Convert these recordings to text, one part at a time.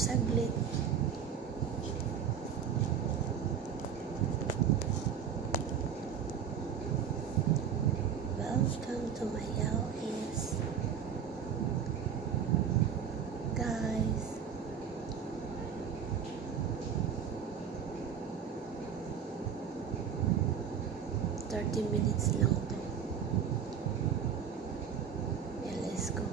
saglit. Welcome to my LS. Guys, $30 lang to. LS ko.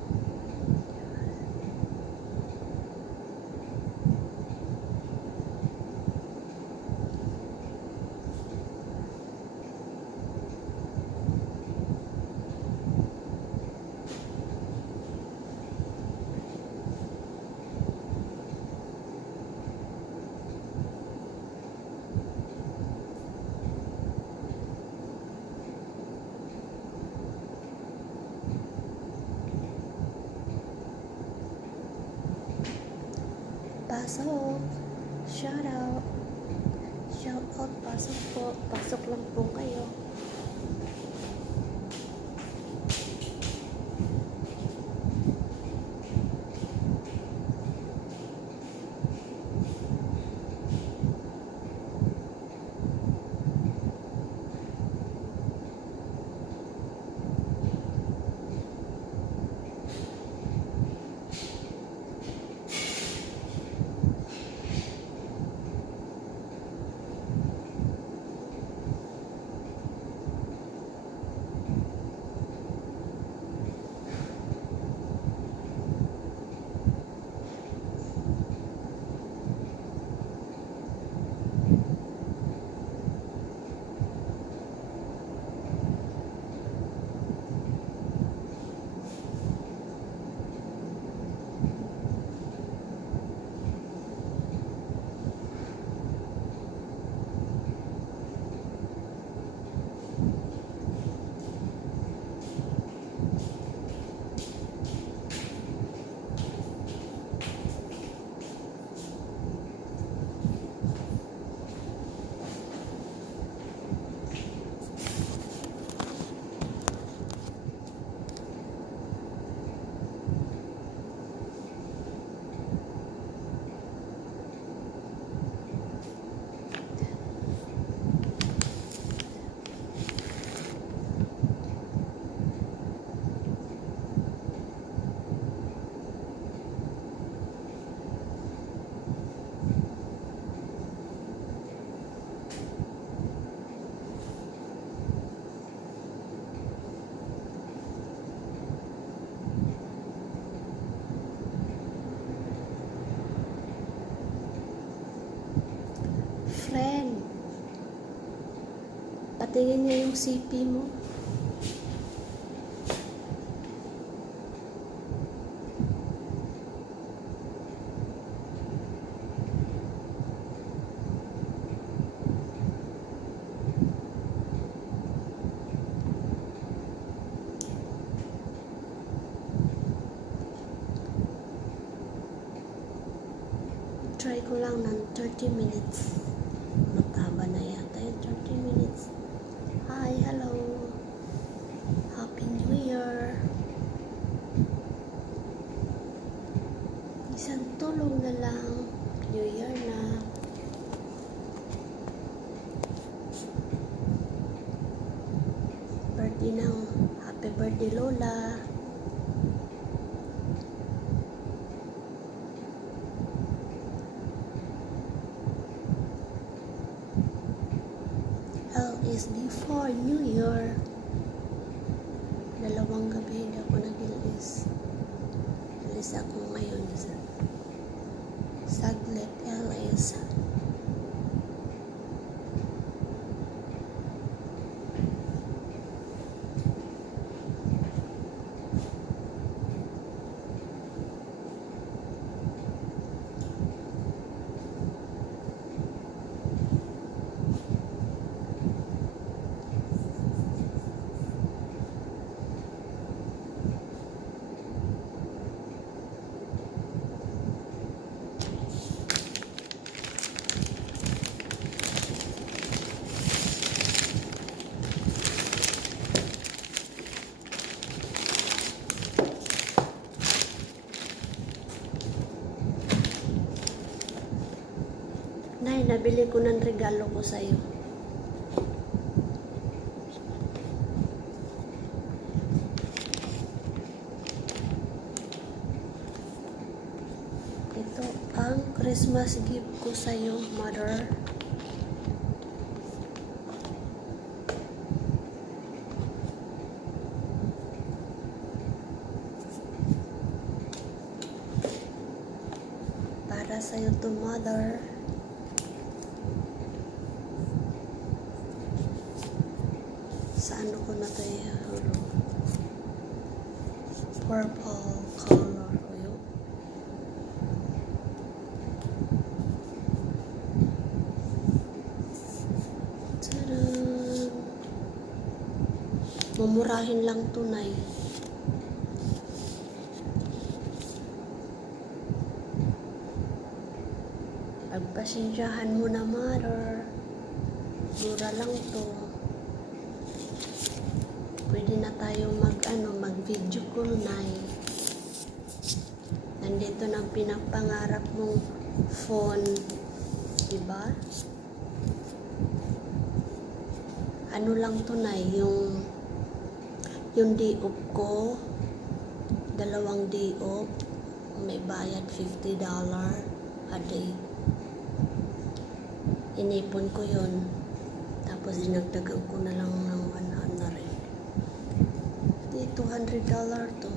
Pasok. Shout out. Shout out. Pasok po. Pasok lang po kayo. Friend, patingin niya yung CP mo. Try ko lang ng 30 minutes. Mataba na yata yung 30 minutes. Hi, hello. Happy New Year. Isang tulong na lang. New Year na. Birthday ng happy birthday Lola. Is before New Year. Dalawang gabi hindi ako nag-ilis. Ilis ako ngayon sa saglit LS. nabili ko ng regalo ko sa'yo. Ito ang Christmas gift ko sa'yo, Mother. Para sa'yo to, Mother. Sa ano ko na to purple color ko yun. Tadaan! Mamurahin lang tunay. Pagpasensyahan mo na, Mother. Mura lang to. Pwede na tayo mag-video call na Nandito na ang pinapangarap mong phone. Diba? Ano lang to na yung day-off ko. 2 day-off. May bayad $50 a day. Inipon ko yun. Tapos dinagdagan ko na lang ng 100. Di $200 to.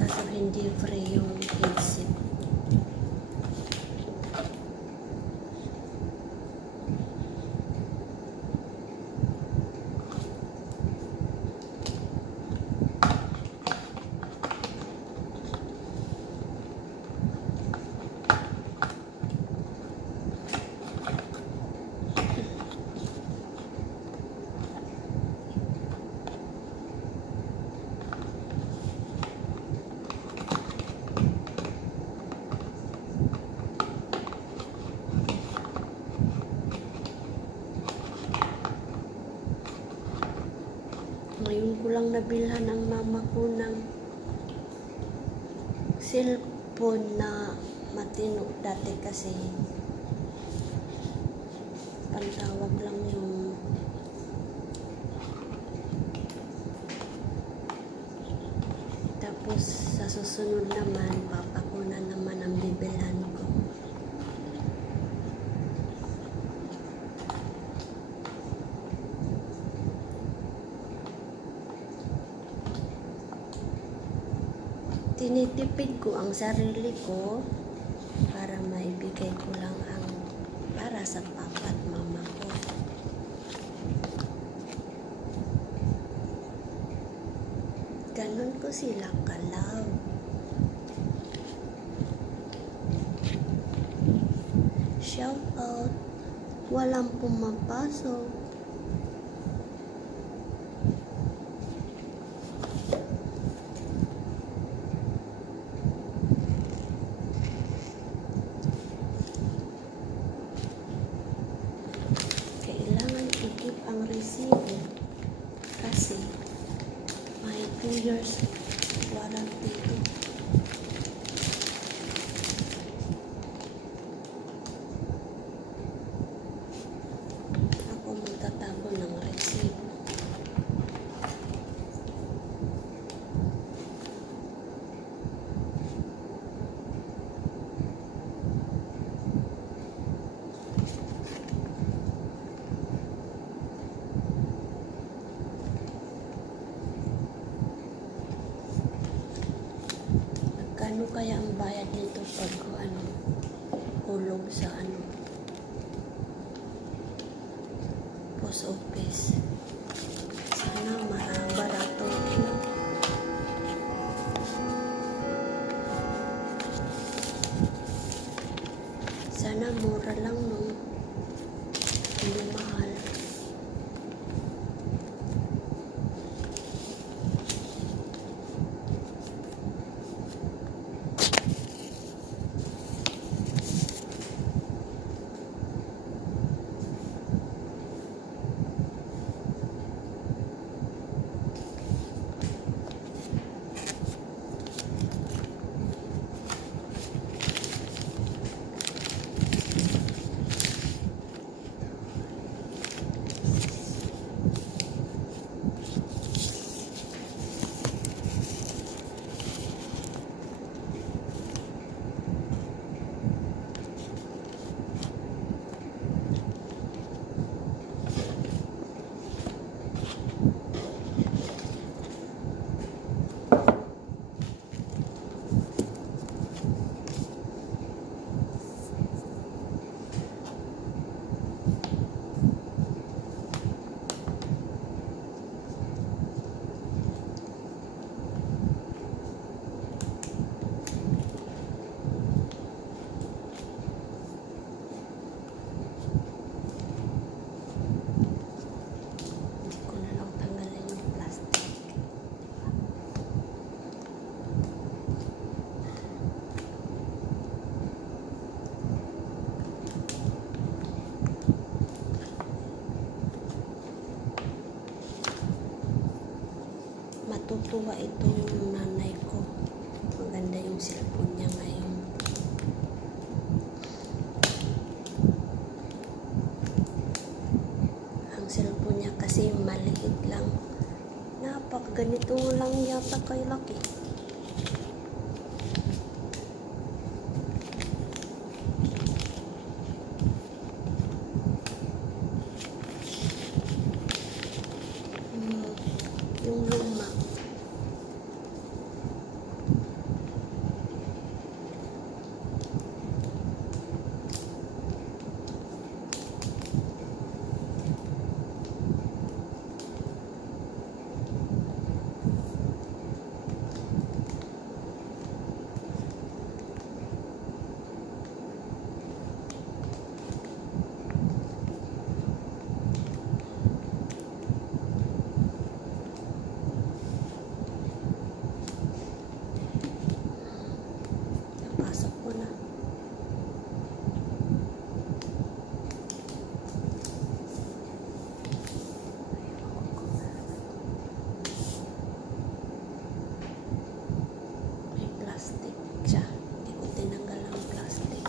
Kaso hindi free yung headset. Ngayon ko lang nabilhan ang mama ko ng cellphone na matino. Dati kasi pantawag lang yung tapos sa susunod naman papa ko na naman ang bibilhan ko. Tinitipid ko ang sarili ko para maibigay ko lang ang para sa papa at mama ko. Ganon ko sila ka-love. Shout out. Walang pumapasok. Ang resibo kasi may 2 years warranty ito. Ako magtatago ng resibo. Ano kaya ang bayad nito pag hulog sa post office? Sana barato. Sana mura lang no. Hindi mahal. natutuwa itong nanay ko. Maganda yung cellphone niya ngayon. Ang cellphone niya kasi maliit lang. Ganito lang yata kay laki. Yung luma. Pasok ko na. May plastic siya. Hindi ko tinanggal ang plastic.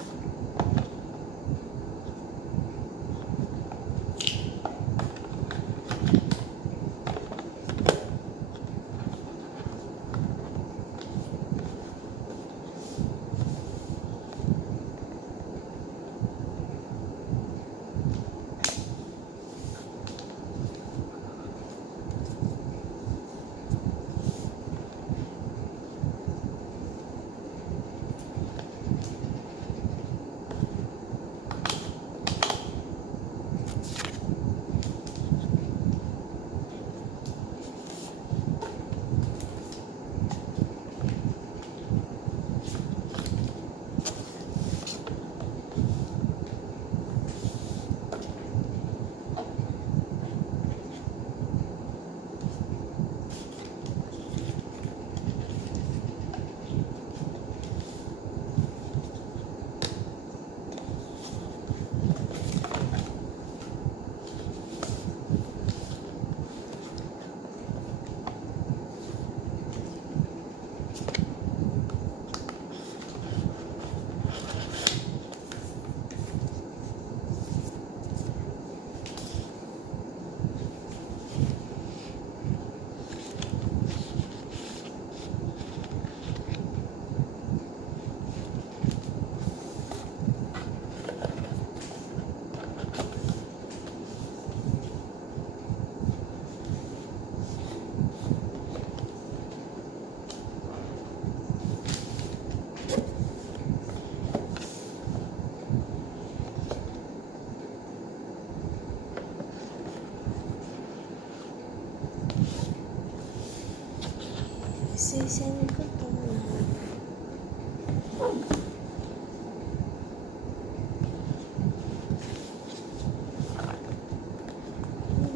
Sisend ko to na.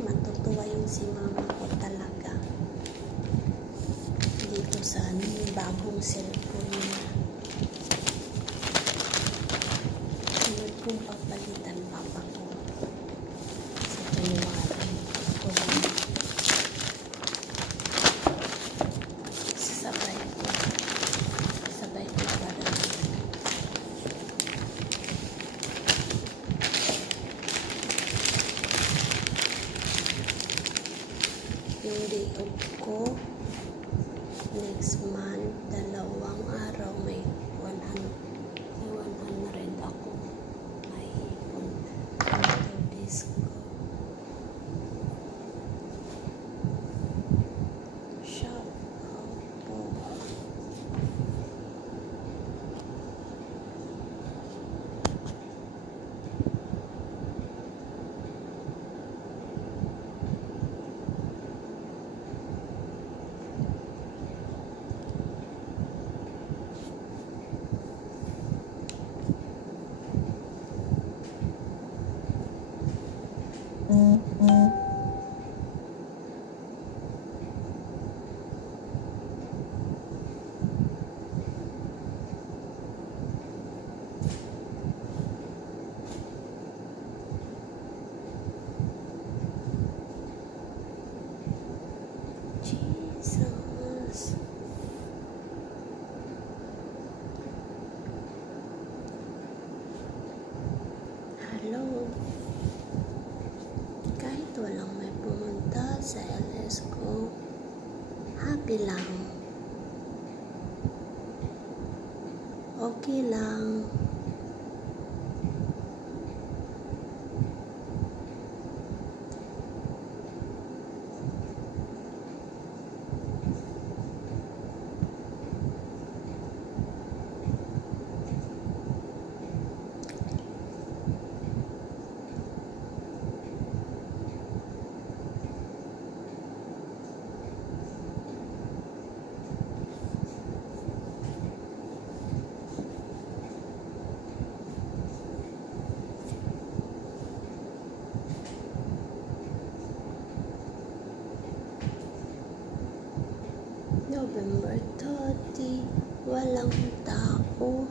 Matutuwa yung si mama ko talaga. Dito sa bagong cellphone niya. Sunod kong papalitan papa ko sa January. Sabay ko para yung day off ko next month, 2 araw may 100 ako may ipon after this ko. Shop po. Jesus. Kahit walang may pumunta sa LS ko, happy lang. Okay lang. November 30, walang tao.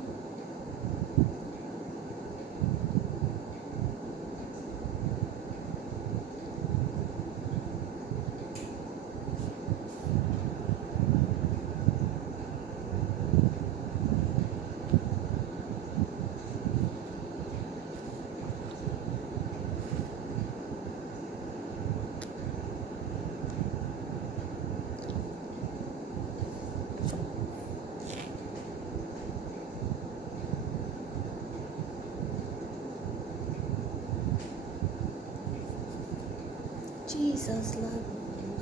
Jesus love me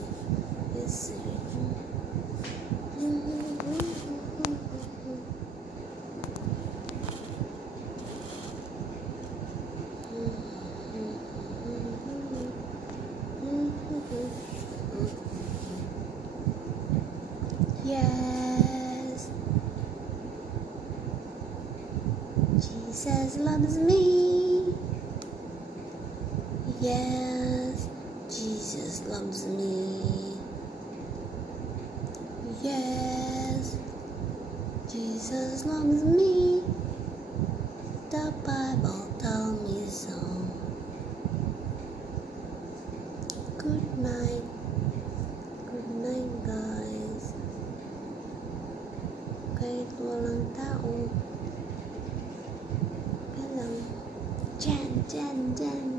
is yes, Jesus loves me. Yes, Jesus loves me. Yes, Jesus loves me. The Bible tells me so. Good night. Good night, guys. Kahit walang tao. Okay lang. Jan, Jan, Jan.